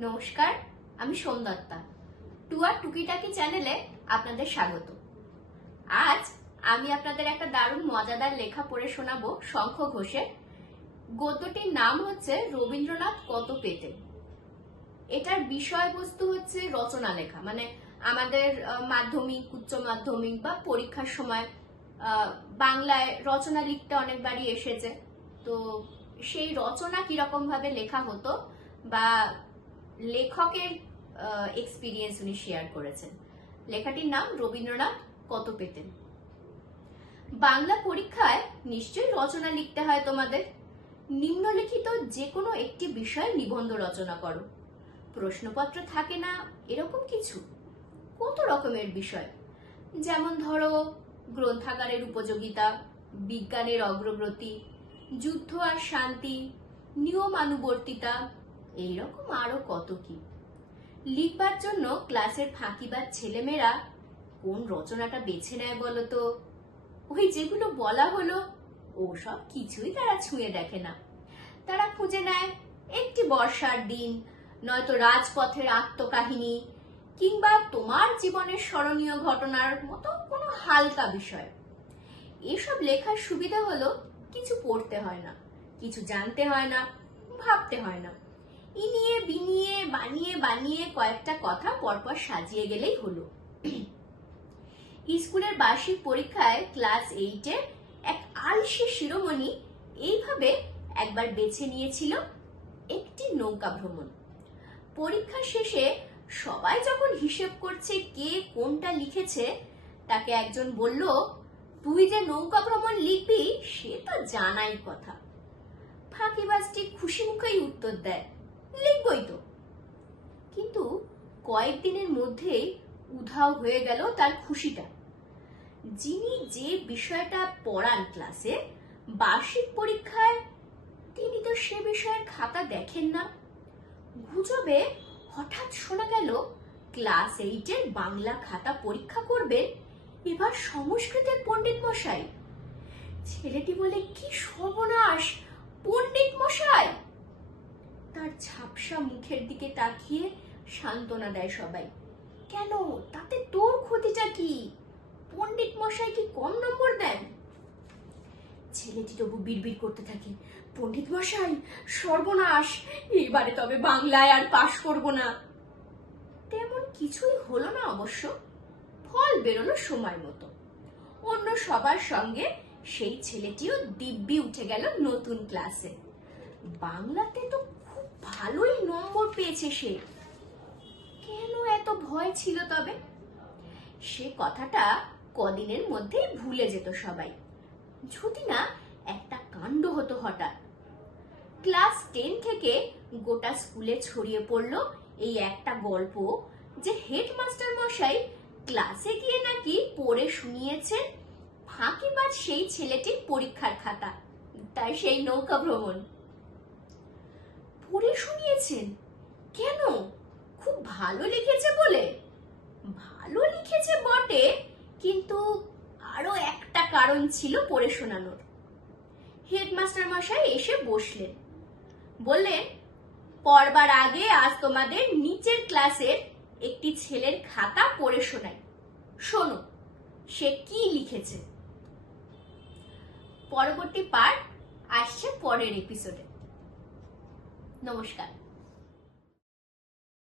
নমস্কার, আমি সোমদত্তা। টুয়া টুকিটাকি চ্যানেলে আপনাদের স্বাগত। আজ আমি আপনাদের একটা দারুণ মজাদার লেখা পড়ে শোনাবো শঙ্খ ঘোষের। গদ্যটির নাম হচ্ছে রবীন্দ্রনাথ কত পেতে। এটার বিষয়বস্তু হচ্ছে রচনা লেখা মানে আমাদের মাধ্যমিক, উচ্চ মাধ্যমিক বা পরীক্ষার সময় বাংলায় রচনা লিখতে অনেকবারই এসেছে। তো সেই রচনা কীরকম ভাবে লেখা হতো বা লেখকের এক্সপিরিয়েন্স উনি শেয়ার করেছেন। লেখাটির নাম রবীন্দ্রনাথ কত পেতেন বাংলা পরীক্ষায় নিশ্চয়ই রচনা লিখতে হয় তোমাদের। নিম্নলিখিত যে কোনো একটি বিষয়ে নিবন্ধ রচনা করো। প্রশ্নপত্র থাকে না, এরকম কিছু? কত রকমের বিষয়? যেমন ধরো, গ্রন্থাগারের উপযোগিতা, বিজ্ঞানের অগ্রগতি, যুদ্ধ আর শান্তি, নিয়মানুবর্তিতা এইরকম আরও কত কি? লিখবার জন্য ক্লাসের ফাঁকিবার ছেলেমেয়েরা কোন রচনাটা বেছে নেয় বলতো? ওই যেগুলো বলা হলো, ওসব কিছুই তারা ছুঁয়ে দেখে না। তারা খুঁজে নেয় একটি বর্ষার দিন, নয়তো রাজপথের আত্মকাহিনী, কিংবা তোমার জীবনের স্মরণীয় ঘটনার মতো কোনো হালকা বিষয়। এসব লেখার সুবিধা হলো কিছু পড়তে হয় না, কিছু জানতে হয় না, ভাবতে হয় না। ইনিয়ে বিনিয়ে বানিয়ে বানিয়ে কয়েকটা কথা পরপর সাজিয়ে গেলেই হলো। স্কুলের বার্ষিক পরীক্ষায় ক্লাস এইটে এক আলসে শিরোমণি এইভাবে একবার বেছে নিয়েছিল একটি নৌকা ভ্রমণ। পরীক্ষা শেষে সবাই যখন হিসেব করছে কে কোনটা লিখেছে, তাকে একজন বলল, তুই যে নৌকা ভ্রমণ লিখবি, সে তো জানাই কথা। ফাঁকিবাজটি খুশি মুখেই উত্তর দেয় লিখবই তো। কিন্তু কয়েকদিনের মধ্যেই উধাও হয়ে গেল তার খুশিটা। যিনি যে বিষয়টা পড়ান ক্লাসে, বার্ষিক পরীক্ষায়, তিনি তো সে বিষয়ের খাতা দেখেন না। গুজবে হঠাৎ শোনা গেল, ক্লাস এইটের বাংলা খাতা পরীক্ষা করবে এবার সংস্কৃতের পণ্ডিত মশাই। ছেলেটি বলে, কি সর্বনাশ, পণ্ডিত মশাই! তার ঝাপসা মুখের দিকে তাকিয়ে সান্ত্বনা দেয় সবাই। কেন? তাতে তোর ক্ষতিটা কি? পণ্ডিত মশাই কি কম নম্বর দেন? ছেলেটি তবু বিড়বিড় করতে থাকে। পণ্ডিত মশাই, সর্বনাশ! এবারে তবে বাংলায় আর পাশ করব না। তেমন কিছুই হলো না অবশ্য। ফল বেরোলো সময় মতো। অন্য সবার সঙ্গে সেই ছেলেটিও দিব্যি উঠে গেল নতুন ক্লাসে। বাংলাতে তো ভালোই নম্বর পেয়েছে সে। কেন এত ভয় ছিল তবে? সে কথাটা কদিনের মধ্যেই ভুলে যেত সবাই। যদি না, একটা কাণ্ড হতো হঠাৎ। ক্লাস টেন থেকে গোটা স্কুলে ছড়িয়ে পড়ল এই একটা গল্প যে হেডমাস্টার মশাই ক্লাসে গিয়ে নাকি পড়ে শুনিয়েছেন ফাঁকিবাজ সেই ছেলেটির পরীক্ষার খাতা, তাই সেই নৌকা ভ্রমণ। পড়ে শুনিয়েছেন? কেন? খুব ভালো লিখেছে বলে। ভালো লিখেছে বটে, কিন্তু আরও একটা কারণ ছিল পড়ে শোনানোর। হেডমাস্টার মশাই এসে বসলেন। বললেন, পড়বার আগে আজ তোমাদের নিচের ক্লাসের একটি ছেলের খাতা পড়ে শোনাই। শোনো, সে কি লিখেছে? পরবর্তী পার্ট আসছে পরের এপিসোডে নমস্কার।